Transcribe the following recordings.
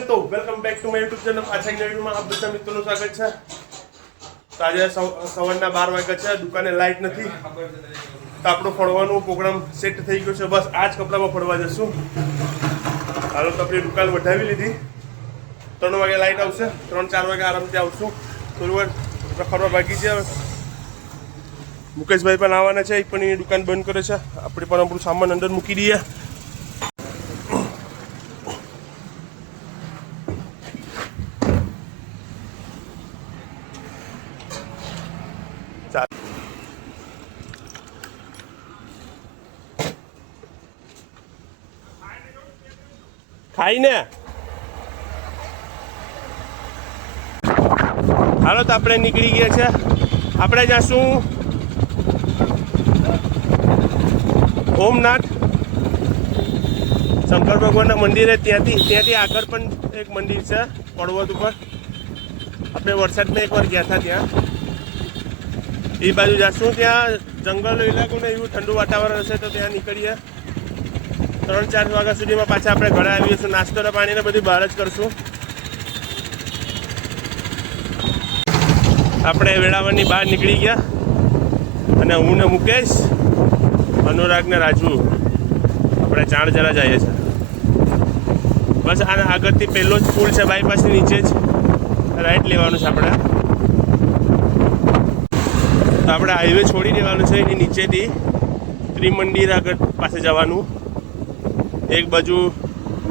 Friend, તો welcome back to my YouTube channel. પાછા એક વિડીયોમાં આપ બધા મિત્રોનું સ્વાગત છે. તો આજે સવારના 12 વાગ્યા છે, દુકાને લાઇટ નથી, તો આપણો ફળવાનો પ્રોગ્રામ સેટ થઈ ગયો છે. બસ આ જ કપડામાં ફળવા જશું. હાલો તો આપણી દુકાન વધાવી લીધી. 3 વાગે લાઇટ આવશે, 3-4 વાગે આરામથી આવશું. થોડી વાર ફરવા બાકી છે. મુકેશભાઈ પણ આવવાના છે, એ પણ એની દુકાન બંધ કરે છે. આપણે પણ આપણું સામાન અંદર મૂકી દઈએ. ખાઈને હાલો તો આપણે નીકળી ગયા છે. આપણે જઈશું ઓમનાથ શંકર ભગવાનના મંદિરે. ત્યાંથી આગળ પણ એક મંદિર છે પર્વત ઉપર. આપણે વરસાદમાં એકવાર ગયા હતા ત્યાં. એ બાજુ જઈશું. ત્યાં જંગલ ઇલાકો ને એવું ઠંડુ વાતાવરણ હશે તો ત્યાં નીકળીએ. 3-4 વાગ્યા સુધીમાં પાછા આપણે ઘરે આવીશું. નાસ્તો ને પાણીને બધું બહાર જ કરશું. આપણે વેળાવળની બહાર નીકળી ગયા અને હું ને મુકેશ, અનુરાગ ને રાજુ આપણે ચાણ જરા જઈએ છીએ. બસ આના આગળથી પહેલો જ પુલ છે, બાયપાસની નીચે જ રાઈટ લેવાનું છે આપણે. તો આપણે હાઈવે છોડી દેવાનું છે. એની નીચેથી ત્રિમંદિર આગળ પાસે જવાનું. એક બાજુ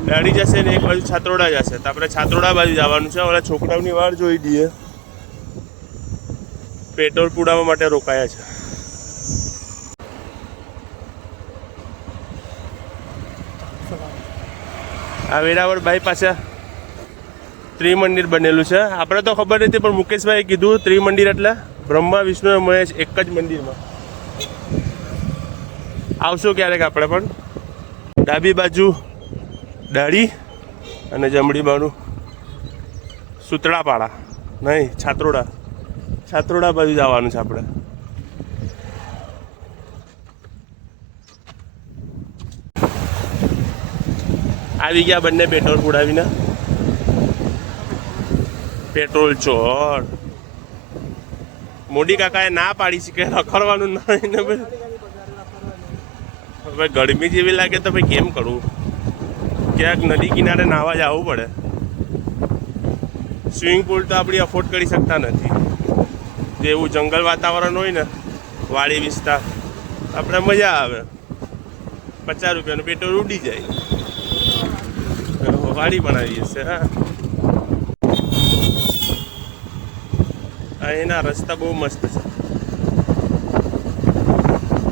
દાડી જશે ને એક બાજુ છાત્રોડા જશે. તો આપણે છાત્રોડા બાજુ જવાનું છે. ઓલા છોકરાઓની વાર જોઈ દઈએ, પેટ્રોલ પુડાવવા માટે રોકાયા છે. આ વેરાવળ ભાઈ પાસે ત્રિમંદિર બનેલું છે. આપણે તો ખબર નથી, પણ મુકેશભાઈએ કીધું ત્રિમંદિર એટલે બ્રહ્મા વિષ્ણુ અને મહેશ એક જ મંદિરમાં. આવશું ક્યારેક આપણે પણ. ડાબી બાજુ દાઢી અને જમણી બાજુ સુતળાપાડા, નહીં છાત્રોડા બાજુ જવાનું છે આપણે. આવી ગયા બંને પેટ્રોલ પુડાવીને. પેટ્રોલ ચોર મોદી કાકાએ ના પાડી છે કે રખડવાનું નહીં ને. હવે ગરમી જેવી લાગે તો ભાઈ કેમ કરવું? ક્યાંક નદી કિનારે નાહવા જવું પડે. સ્વિમિંગ પુલ તો આપણે અફોર્ડ કરી શકતા નથી. જેવું જંગલ વાતાવરણ હોય ને, વાડી વિસ્તાર, આપણે મજા આવે. 50 રૂપિયાનું પેટ્રોલ ઉડી જાય. વાડી બનાવીએ છે. હા, એના રસ્તા બહુ મસ્ત છે.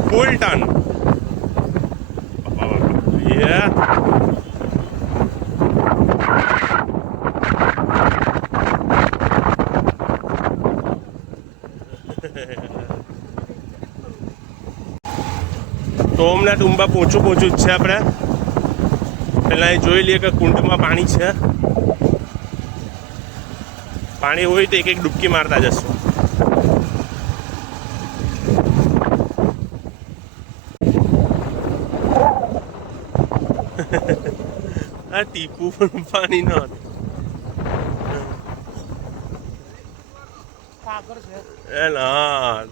ફૂલ ટર્ન. સોમનાથ ઉંબા પહોંચું જ છે. આપણે પહેલાં એ જોઈ લઈએ કે કુંડમાં પાણી છે. પાણી હોય તો એક ડૂબકી મારતા જશું. આ ટીપું પણ પાણી ન હતું. એ ના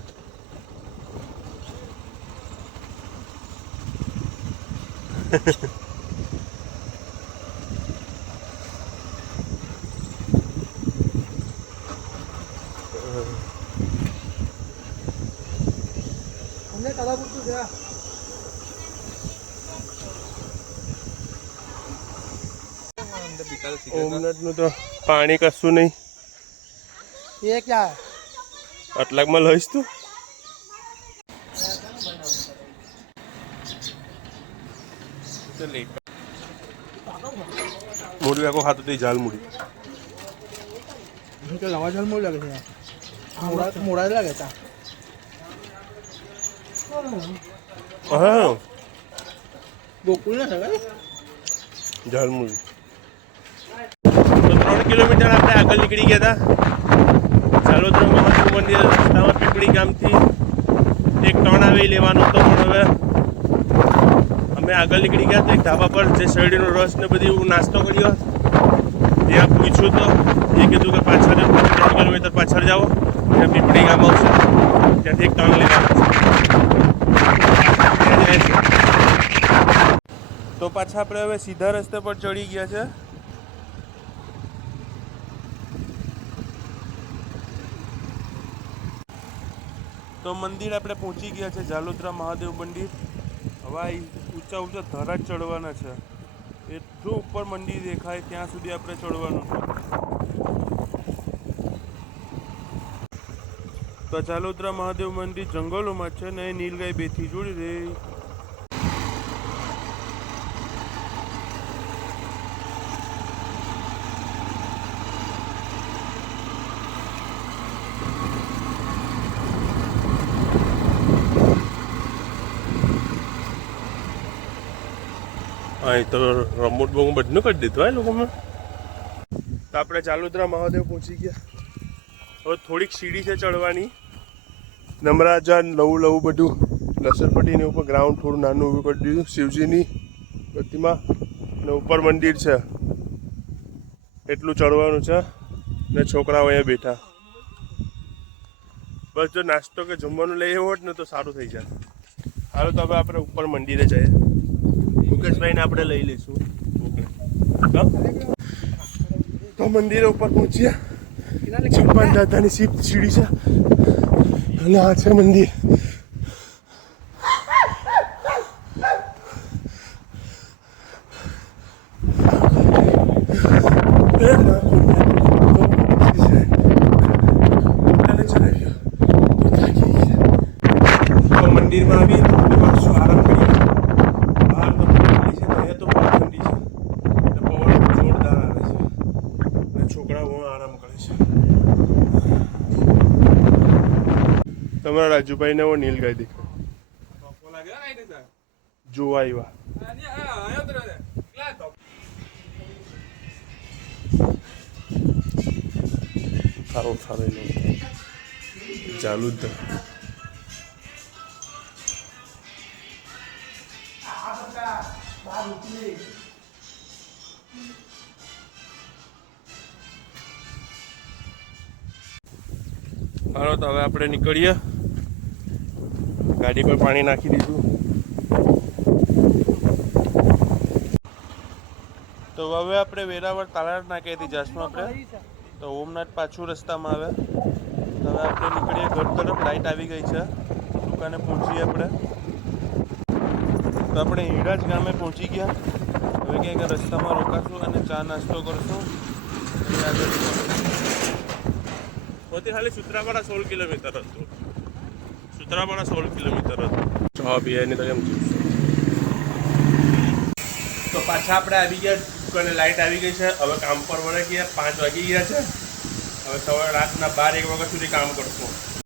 ઓમનાથનું તો પાણી કશું નહીં. ये क्या है? આટલાકમાં લઈશ તું. મોડી આખો ખાતું થઈ ઝાલ મૂડી. लवा झल मोड़ लगे थे. मोड़ा लगे था. હા, गोकुल ना सगा ઝાલ મૂડી. તો 3 કિલોમીટર આપણે આગળ નીકળી ગયા હતા. ચાલોદરા મહાદેવ મંદિર રસ્તામાં પીપળી ગામથી એક ટર્ન આવી લેવાનો હતો. પણ હવે અમે આગળ નીકળી ગયા તો એક ધાબા પર જે શેરડીનો રસ ને બધી નાસ્તો કર્યો. ત્યાં પૂછ્યું તો એ કીધું કે પાછળ 3 કિલોમીટર પાછળ જાઓ ત્યાં પીપળી ગામ આવશે, ત્યાંથી એક ટર્ન લેવાનું છે. તો પાછા આપણે હવે સીધા રસ્તે પર ચડી ગયા છે. તો મંદિર આપણે પહોંચી ગયા છે, જાલોત્રા મહાદેવ મંદિર. હવે આ ઊંચા ઊંચા ધરા જ ચડવાના છે, એટલું ઉપર મંદિર દેખાય ત્યાં સુધી આપણે ચડવાનું છે. તો જાલોત્રા મહાદેવ મંદિર જંગલોમાં છે ને નીલગાય બેથી જોડી રહી. હા, એ તો રમૂટ બહુ બધું કરી દીધું હોય લોકોમાં. તો આપણે જાલોત્રા મહાદેવ પહોંચી ગયા. હવે થોડીક સીડી છે ચડવાની. નમરાજા નવું બધું લસરપટ્ટીની ઉપર ગ્રાઉન્ડ થોડું નાનું ઊભું કરી દીધું, શિવજીની પ્રતિમા અને ઉપર મંદિર છે. એટલું ચડવાનું છે ને છોકરાઓ અહીંયા બેઠા. બસ જો નાસ્તો કે જમવાનું લઈ આવ્યો હોત ને તો સારું થઈ જાય. હાલો તો હવે આપણે ઉપર મંદિરે જઈએ. મુકેશભાઈને આપણે લઈ લઈશું. તો મંદિરે ઉપર પહોંચ્યા. ચંપાન દાદાની સીડી છે અને આ છે મંદિર. મંદિરમાં આવી પાછું આરામ કરીએ. બહાર તો ઠંડી છે, અહીંયા તો બહુ ઠંડી છે, પવન જોરદાર આવે છે અને છોકરાઓ આરામ કરે છે. તમારા રાજુભાઈને એવો નીલગાય દેખાય જોવા આવ્યા. સારું ચાલુ જ હાલો તો હવે આપણે નીકળીએ. ગાડી પર પાણી નાખી દીધું. તો હવે આપણે વેરાવળ તાલાળા નાક્યાથી જઈશું આપણે. તો ઓમનાથ પાછું રસ્તામાં આવે. તો હવે આપણે નીકળીએ ઘર તરફ. લાઇટ આવી ગઈ છે, દુકાને પહોંચીએ આપણે. તો આપણે હીરાજ ગામે પહોંચી ગયા. હવે ક્યાંક રસ્તામાં રોકાશું અને ચા નાસ્તો કરશું. પોતે ખાલી સુત્રાપાડા 16 કિલોમીટર હતું. સુત્રાપાડા 16 કિલોમીટર હતું. ચા પીવાની તો કેમ તો પાછા આપણે આવી ગયા દુકાને. લાઇટ આવી ગઈ છે. હવે કામ પર વળે ગયા. 5 વાગી ગયા છે. હવે સવારે રાતના 12-1 વાગ્યા સુધી કામ કરશું.